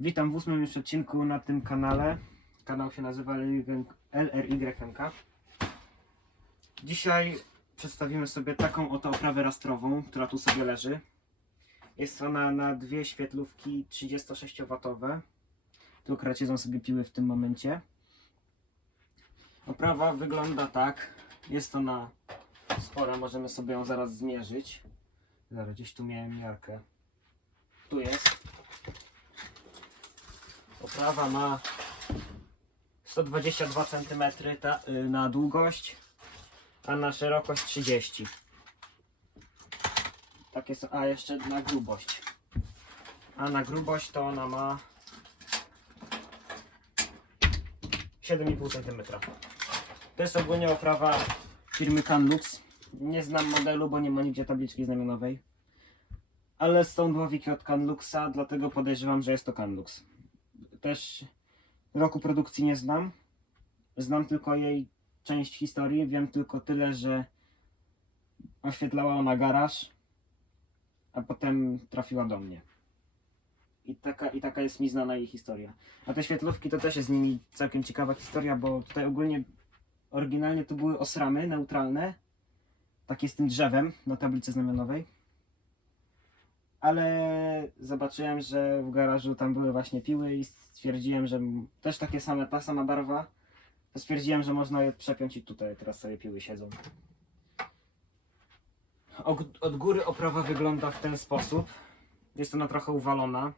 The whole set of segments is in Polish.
Witam w ósmym już odcinku na tym kanale. Kanał się nazywa LRYMK. Dzisiaj przedstawimy sobie taką oto oprawę rastrową, która tu sobie leży. Jest ona na dwie świetlówki 36W. Tu akurat siedzą sobie piły w tym momencie. Oprawa wygląda tak. Jest ona spora, możemy sobie ją zaraz zmierzyć. Zaraz, gdzieś tu miałem miarkę. Tu jest. Oprawa ma 122 cm ta, y, na długość, a na szerokość 30. Takie są, a jeszcze na grubość. A na grubość to ona ma 7,5 cm. To jest ogólnie oprawa firmy Canlux. Nie znam modelu, bo nie ma nigdzie tabliczki znamionowej. Ale są dłowiki od Canluxa, dlatego podejrzewam, że jest to Canlux też roku produkcji nie znam. Znam tylko jej część historii. Wiem tylko tyle, że oświetlała ona garaż, a potem trafiła do mnie. I taka, I taka jest mi znana jej historia. A te świetlówki to też jest z nimi całkiem ciekawa historia, bo tutaj ogólnie oryginalnie to były osramy neutralne, takie z tym drzewem na tablicy znamionowej ale zobaczyłem, że w garażu tam były właśnie piły i stwierdziłem, że też takie same, ta sama barwa, to stwierdziłem, że można je przepiąć i tutaj teraz sobie piły siedzą. Od, góry oprawa wygląda w ten sposób. Jest ona trochę uwalona,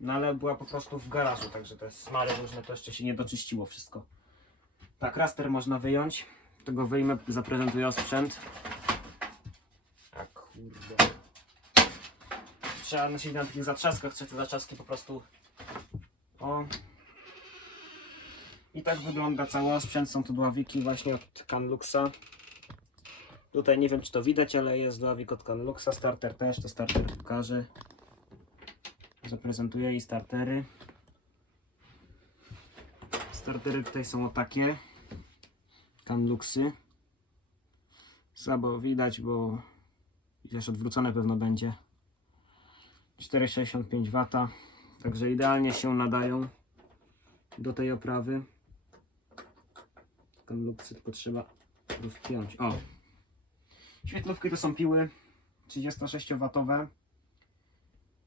no ale była po prostu w garażu, także te smary różne to jeszcze się nie doczyściło wszystko. Tak, raster można wyjąć. Tego wyjmę, zaprezentuję osprzęt. A kurde trzeba nosić na takich zatrzaskach, czy te zatrzaski po prostu o. I tak wygląda cały sprzęt, są tu dławiki właśnie od Canluxa. Tutaj nie wiem czy to widać, ale jest dławik od Canluxa, starter też, to starter pokażę zaprezentuję i startery. Startery tutaj są o takie. Canluxy. Słabo widać, bo też odwrócone pewno będzie 4,65 W. Także idealnie się nadają do tej oprawy. Konlukcję tylko trzeba rozpiąć. O! Świetlówki to są piły 36W.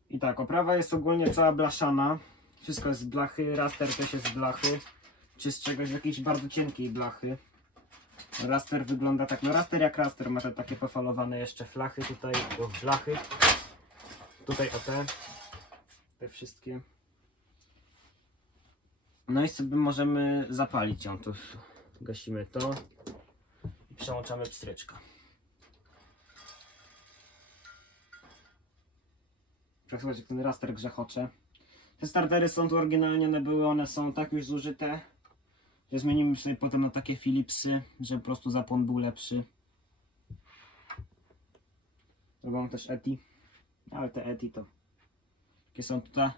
I tak, oprawa jest ogólnie cała blaszana. Wszystko jest z blachy, raster też jest z blachy. Czy z czegoś, z jakiejś bardzo cienkiej blachy. Raster wygląda tak, no raster jak raster, ma te takie pofalowane jeszcze flachy tutaj, o, blachy. Tutaj o te, te wszystkie. No i sobie możemy zapalić ją. To gasimy to i przełączamy pstryczka. Słuchajcie, jak ten raster grzechocze. Te startery są tu oryginalnie, one były, one są tak już zużyte, że zmienimy sobie potem na takie Philipsy, żeby po prostu zapłon był lepszy. Mam też Eti. Ale te Eti to. Jakie są tutaj?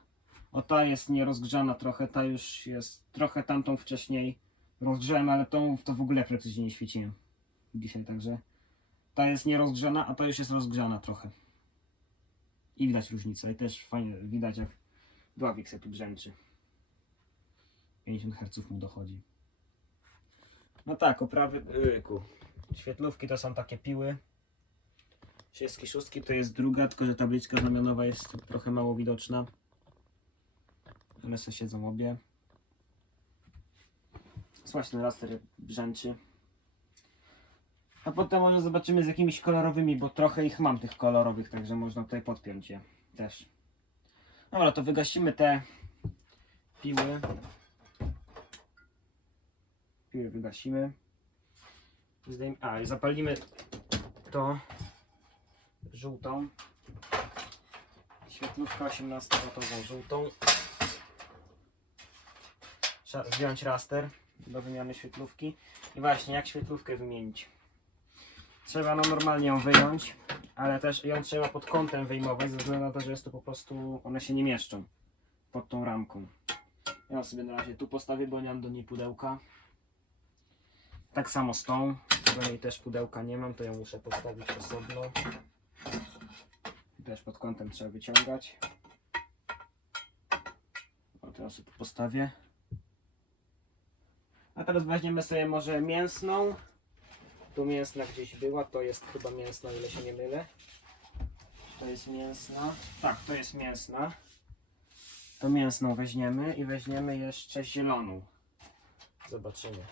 O ta jest nierozgrzana trochę, ta już jest trochę tamtą wcześniej rozgrzałem, ale tą to w ogóle praktycznie nie świeciłem dzisiaj, także ta jest nierozgrzana, a ta już jest rozgrzana trochę. I widać różnicę i też fajnie widać jak dławik se tu brzęczy. 50 Hz mu dochodzi. No tak, oprawy, yku. świetlówki to są takie piły. Wszystkie szóstki to jest druga, tylko że tabliczka znamionowa jest trochę mało widoczna. One sobie siedzą obie. Ten raster brzęczy. A potem może zobaczymy z jakimiś kolorowymi, bo trochę ich mam tych kolorowych, także można tutaj podpiąć je też. Dobra, to wygasimy te piły. Piły wygasimy. Zdejm- A, i zapalimy to żółtą. Świetlówka 18 watową żółtą. Trzeba zdjąć raster do wymiany świetlówki. I właśnie, jak świetlówkę wymienić? Trzeba no normalnie ją wyjąć, ale też ją trzeba pod kątem wyjmować, ze względu na to, że jest to po prostu, one się nie mieszczą pod tą ramką. Ja sobie na razie tu postawię, bo nie mam do niej pudełka. Tak samo z tą, do niej też pudełka nie mam, to ją muszę postawić osobno. Też pod kątem trzeba wyciągać. Teraz sobie postawię. A teraz weźmiemy sobie może mięsną. Tu mięsna gdzieś była, to jest chyba mięsna, o ile się nie mylę. To jest mięsna. Tak, to jest mięsna. To mięsną weźmiemy i weźmiemy jeszcze zieloną. Zobaczymy.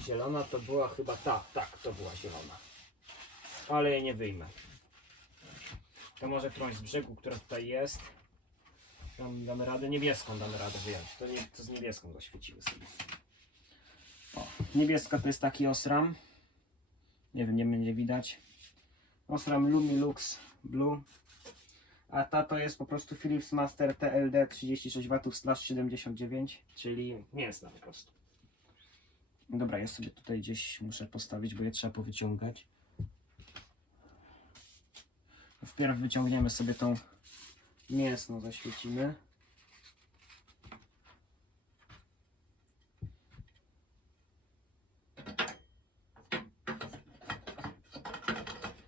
Zielona to była chyba ta, tak, to była zielona. Ale jej nie wyjmę. To może którąś z brzegu, która tutaj jest. Tam damy radę, niebieską damy radę wyjąć. To, nie, to z niebieską zaświecimy sobie. O, niebieska to jest taki osram. Nie wiem, nie będzie widać. Osram Lumilux Blue. A ta to jest po prostu Philips Master TLD 36 W slash 79, czyli mięsna po prostu. Dobra, ja sobie tutaj gdzieś muszę postawić, bo je trzeba powyciągać. Wpierw wyciągniemy sobie tą mięsną, zaświecimy.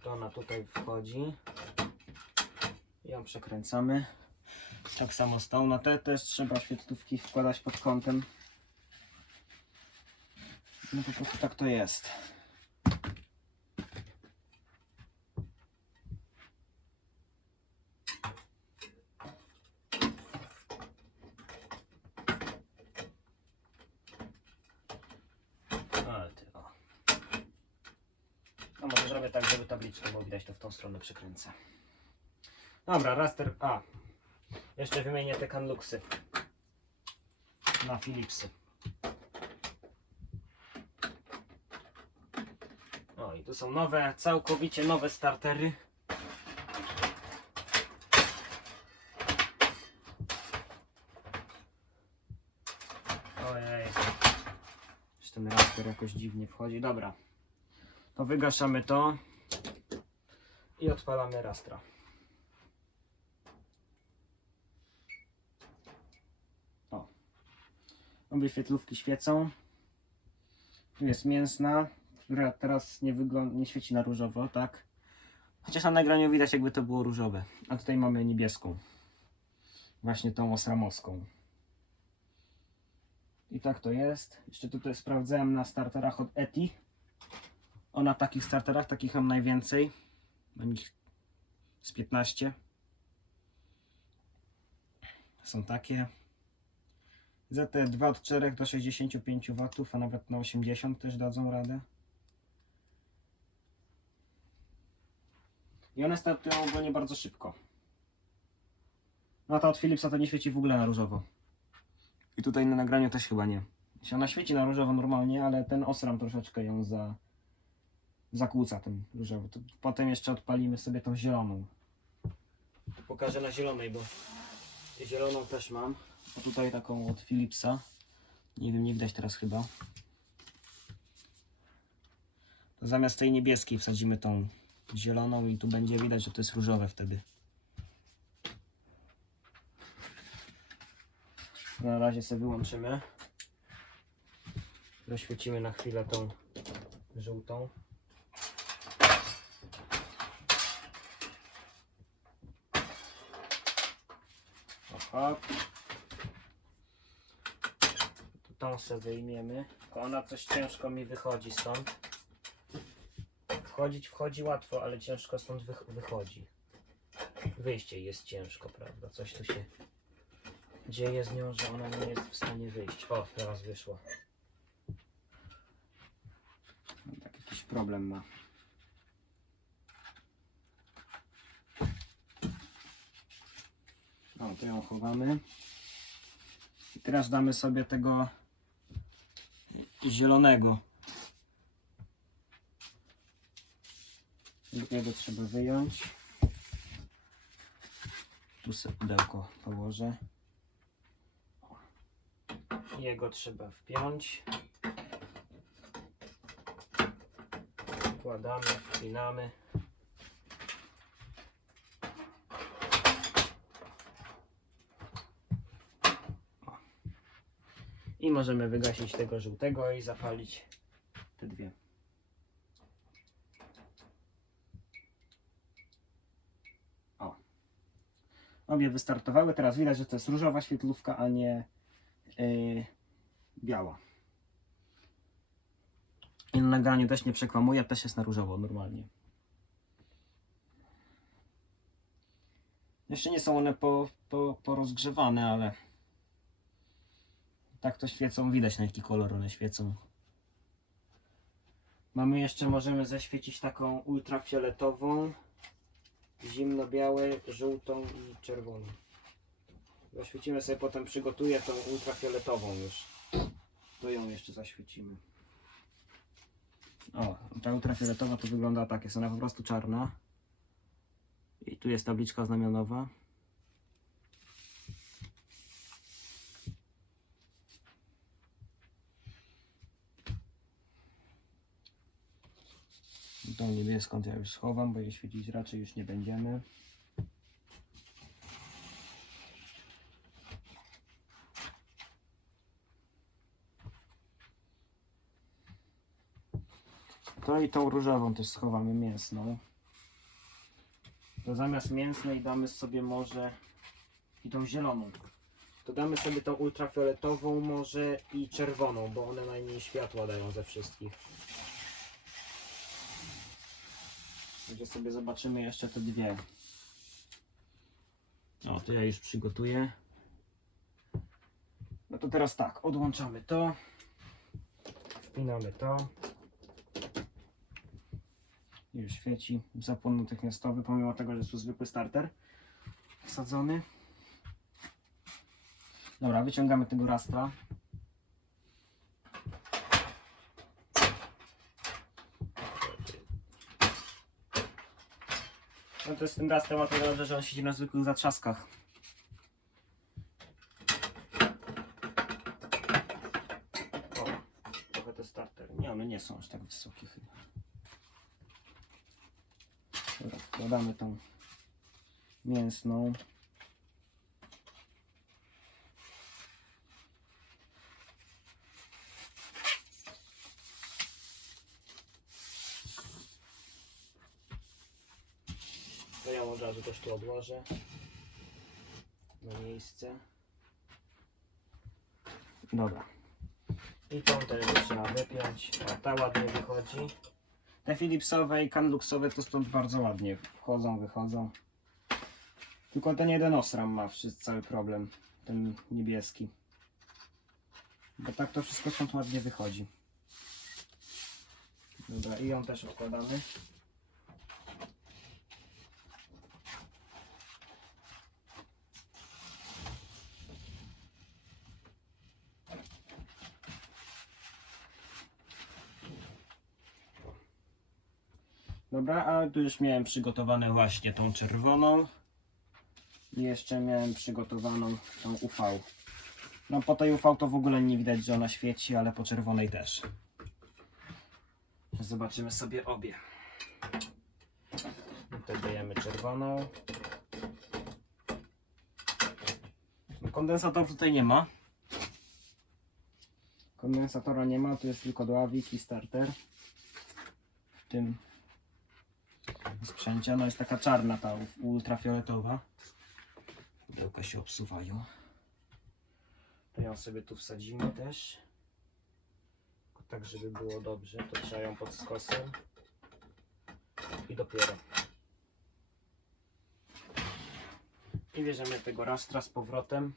To ona tutaj wchodzi. Ją przekręcamy. Tak samo z tą. Na te też trzeba świetlówki wkładać pod kątem. No po prostu tak to jest. Ale ty, o. No może zrobię tak, żeby tabliczkę było widać, to w tą stronę przekręcę. Dobra, raster. A. Jeszcze wymienię te kanluksy. Na Philipsy. O i tu są nowe, całkowicie nowe startery. Ojej. Już ten raster jakoś dziwnie wchodzi. Dobra. To wygaszamy to. I odpalamy rastra. O. Obie świetlówki świecą. Tu jest mięsna, która teraz nie wygląda, nie świeci na różowo, tak? Chociaż na nagraniu widać jakby to było różowe. A tutaj mamy niebieską. Właśnie tą osramowską. I tak to jest. Jeszcze tutaj sprawdzałem na starterach od Eti. O na takich starterach, takich mam najwięcej. Mam ich z 15. Są takie. Za te 2 od 4 do 65 W, a nawet na 80 też dadzą radę. I one startują ogólnie bardzo szybko. No ta od Philipsa to nie świeci w ogóle na różowo. I tutaj na nagraniu też chyba nie. Się Ona świeci na różowo normalnie, ale ten osram troszeczkę ją za, zakłóca ten różowy. To potem jeszcze odpalimy sobie tą zieloną. Pokażę na zielonej, bo zieloną też mam. A tutaj taką od Philipsa. Nie wiem, nie widać teraz chyba. To zamiast tej niebieskiej wsadzimy tą zieloną i tu będzie widać, że to jest różowe wtedy. Na razie sobie wyłączymy. Zaświecimy na chwilę tą żółtą. Hop. Tą sobie wyjmiemy. Ona coś ciężko mi wychodzi stąd. Wchodzić wchodzi łatwo, ale ciężko stąd wych wychodzi. Wyjście jest ciężko, prawda? Coś tu się dzieje z nią, że ona nie jest w stanie wyjść. O, teraz wyszła. Tak jakiś problem ma. O, to ją chowamy. I teraz damy sobie tego zielonego. Jego trzeba wyjąć. Tu sobie pudełko położę. Jego trzeba wpiąć. Wkładamy, wpinamy. I możemy wygasić tego żółtego i zapalić te dwie. Obie wystartowały. Teraz widać, że to jest różowa świetlówka, a nie yy, biała. I na nagraniu też nie przekłamuje, też jest na różowo normalnie. Jeszcze nie są one po, po, porozgrzewane, ale tak to świecą. Widać na jaki kolor one świecą. Mamy jeszcze, możemy zaświecić taką ultrafioletową, zimno-białe, żółtą i czerwoną. Zaświecimy sobie, potem przygotuję tą ultrafioletową już. To ją jeszcze zaświecimy. O, ta ultrafioletowa to wygląda tak, jest ona po prostu czarna. I tu jest tabliczka znamionowa. To ja już schowam, bo jej świecić raczej już nie będziemy. To i tą różową też schowamy mięsną. To zamiast mięsnej damy sobie może i tą zieloną. To damy sobie tą ultrafioletową może i czerwoną, bo one najmniej światła dają ze wszystkich. Gdzie sobie zobaczymy jeszcze te dwie. O, to ja już przygotuję. No to teraz tak, odłączamy to. Wpinamy to. Już świeci. Zapłon natychmiastowy, pomimo tego, że jest tu zwykły starter wsadzony. Dobra, wyciągamy tego rastra. No to jest tym rastrem o tyle, że on siedzi na zwykłych zatrzaskach. O, trochę to starter. Nie, one nie są aż tak wysokie chyba. Dobra, wkładamy tą mięsną. To razu też tu odłożę na miejsce. Dobra. I tą też trzeba wypiąć. Ta ładnie wychodzi. Te Philipsowe i Canluxowe to stąd bardzo ładnie wchodzą, wychodzą. Tylko ten jeden osram ma wszyscy cały problem. Ten niebieski. Bo tak to wszystko stąd ładnie wychodzi. Dobra, i ją też odkładamy. Dobra, a tu już miałem przygotowane właśnie tą czerwoną. I jeszcze miałem przygotowaną tą UV. No po tej UV to w ogóle nie widać, że ona świeci, ale po czerwonej też. Zobaczymy sobie obie. Tutaj dajemy czerwoną. No, Kondensatorów tutaj nie ma. Kondensatora nie ma, tu jest tylko dławik i starter. W tym sprzęcie. No jest taka czarna ta ultrafioletowa. Pudełka się obsuwają. To ją sobie tu wsadzimy też. Tak, żeby było dobrze, to trzeba ją pod skosem. I dopiero. I bierzemy tego rastra z powrotem.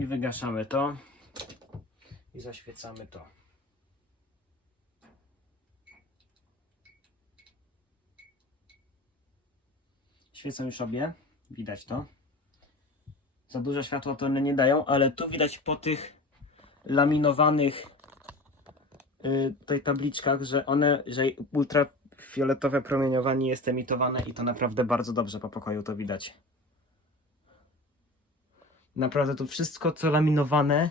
I wygaszamy to. I zaświecamy to. Świecą już obie. Widać to. Za dużo światła to one nie dają, ale tu widać po tych laminowanych y, tutaj tabliczkach, że one, że ultrafioletowe promieniowanie jest emitowane i to naprawdę bardzo dobrze po pokoju to widać. Naprawdę to wszystko co laminowane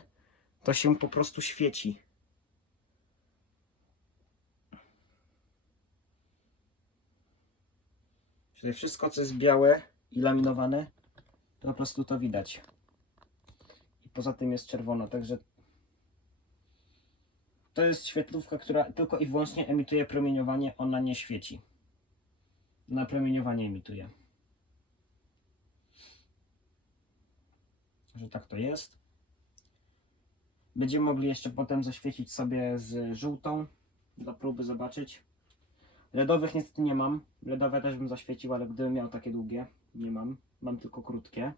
to się po prostu świeci. Czyli wszystko co jest białe i laminowane to po prostu to widać. I poza tym jest czerwono, także to jest świetlówka, która tylko i wyłącznie emituje promieniowanie, ona nie świeci. Na promieniowanie emituje. Że tak to jest. Będziemy mogli jeszcze potem zaświecić sobie z żółtą do próby zobaczyć. LEDowych niestety nie mam. LEDowe też bym zaświecił, ale gdybym miał takie długie, nie mam. Mam tylko krótkie.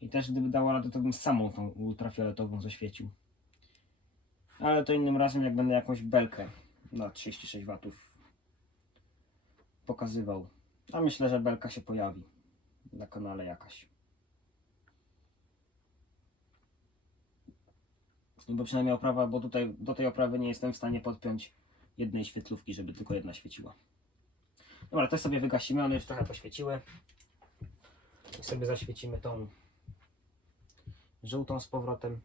I też gdyby dało radę, to bym samą tą ultrafioletową zaświecił. Ale to innym razem, jak będę jakąś belkę na 36 watów pokazywał. A myślę, że belka się pojawi na kanale jakaś. Bo przynajmniej oprawa, bo tutaj do tej oprawy nie jestem w stanie podpiąć jednej świetlówki, żeby tylko jedna świeciła. Dobra, te sobie wygasimy, one już trochę poświeciły. I sobie zaświecimy tą żółtą z powrotem.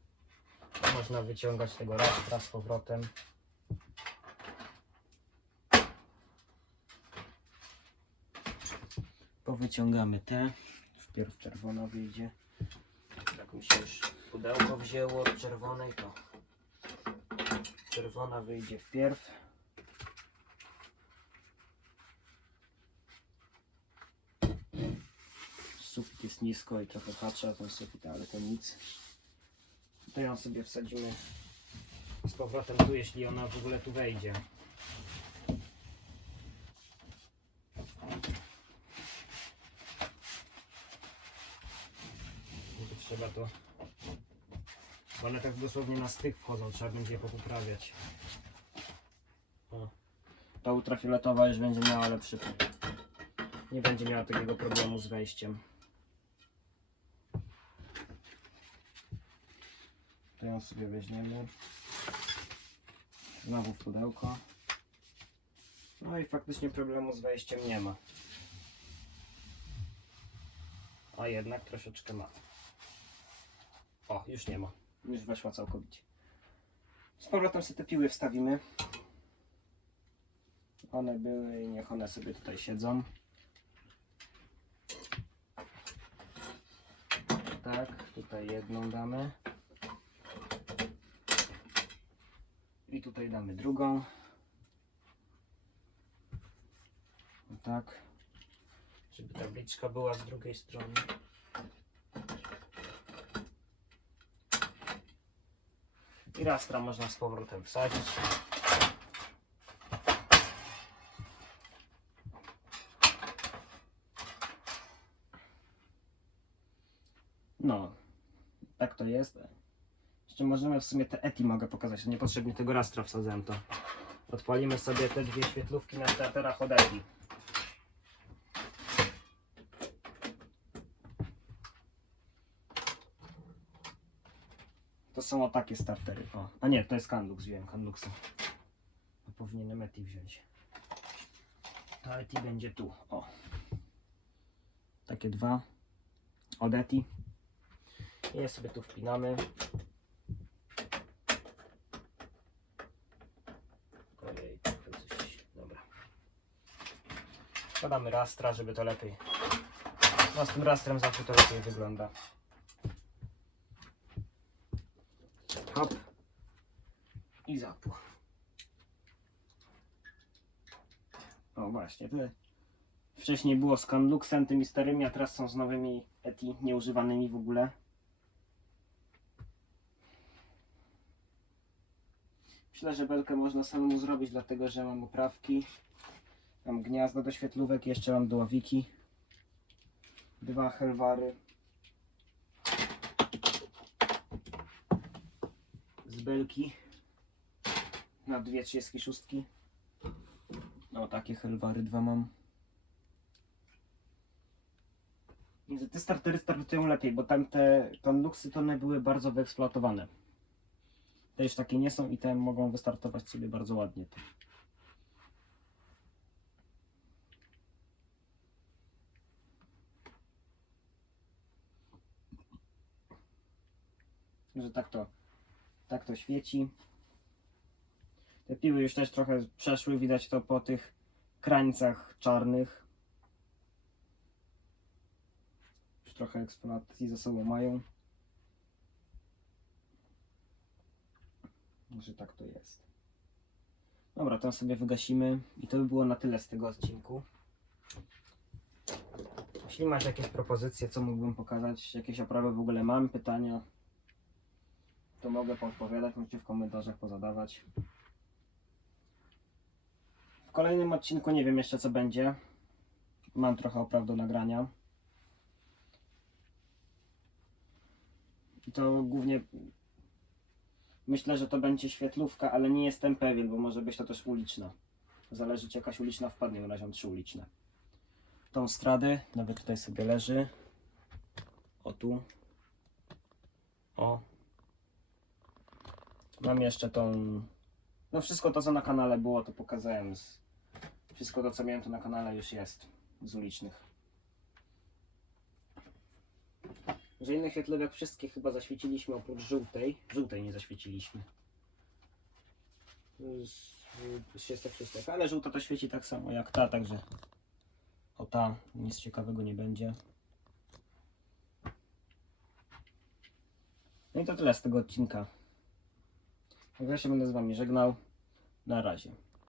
Można wyciągać tego raz, raz z powrotem. Powyciągamy te. Wpierw czerwona wyjdzie. Jak mi się już pudełko wzięło od czerwonej, to czerwona wyjdzie wpierw. Sufit jest nisko i trochę patrzę ten sufit, ale to nic. To ją sobie wsadzimy z powrotem tu, jeśli ona w ogóle tu wejdzie. Trzeba to. bo One tak dosłownie na styk wchodzą, trzeba będzie je poprawiać. O. Ta ultrafioletowa już będzie miała lepszy. Nie będzie miała takiego problemu z wejściem. To ją sobie weźmiemy. Znowu w pudełko. No i faktycznie problemu z wejściem nie ma. A jednak troszeczkę ma. O, już nie ma. Już weszła całkowicie. Z powrotem sobie te piły wstawimy. One były i niech one sobie tutaj siedzą. Tak, tutaj jedną damy. I tutaj damy drugą. O tak. Żeby tabliczka była z drugiej strony. I rastra można z powrotem wsadzić. No, tak to jest. Jeszcze możemy w sumie te ETI mogę pokazać, niepotrzebnie tego rastra wsadzałem to. Odpalimy sobie te dwie świetlówki na starterach od ETI. To są o takie startery. O. A nie, to jest Canlux, wiem, Canluxa. To powinienem ETI wziąć. To ETI będzie tu. O. Takie dwa od ETI. I je sobie tu wpinamy. Ojej, coś. Dobra. Podamy rastra, żeby to lepiej. No z tym rastrem zawsze to lepiej wygląda. Hop. I zapuch. O właśnie, te wcześniej było z Canluxem, tymi starymi, a teraz są z nowymi ETI, nieużywanymi w ogóle. Myślę, że belkę można samemu zrobić, dlatego że mam uprawki. Mam gniazdo do świetlówek, jeszcze mam dołowiki. Dwa helwary. Z belki. Na dwie 36. No takie helwary dwa mam. Te startery startują lepiej, bo tamte konduksy to one były bardzo wyeksploatowane. Te już takie nie są i te mogą wystartować sobie bardzo ładnie. Że tak to, tak to świeci. Te piły już też trochę przeszły, widać to po tych krańcach czarnych. Już trochę eksploatacji za sobą mają. Może tak to jest. Dobra, to sobie wygasimy i to by było na tyle z tego odcinku. Jeśli masz jakieś propozycje, co mógłbym pokazać, jakieś oprawy w ogóle mam, pytania, to mogę podpowiadać, możecie w komentarzach pozadawać. W kolejnym odcinku nie wiem jeszcze co będzie. Mam trochę opraw do nagrania. I to głównie myślę, że to będzie świetlówka, ale nie jestem pewien, bo może być to też uliczna. Zależy czy jakaś uliczna wpadnie, na razie mam trzy uliczne. Tą strady, nawet tutaj sobie leży. O tu. O. Mam jeszcze tą. No wszystko to co na kanale było, to pokazałem. Wszystko to co miałem to na kanale już jest z ulicznych. Że innych świetlówek wszystkie chyba zaświeciliśmy oprócz żółtej. Żółtej nie zaświeciliśmy. Z, z wszystkich, wszystkich. Ale żółta to świeci tak samo jak ta, także o ta nic ciekawego nie będzie. No i to tyle z tego odcinka. Ja się będę z wami żegnał. Na razie.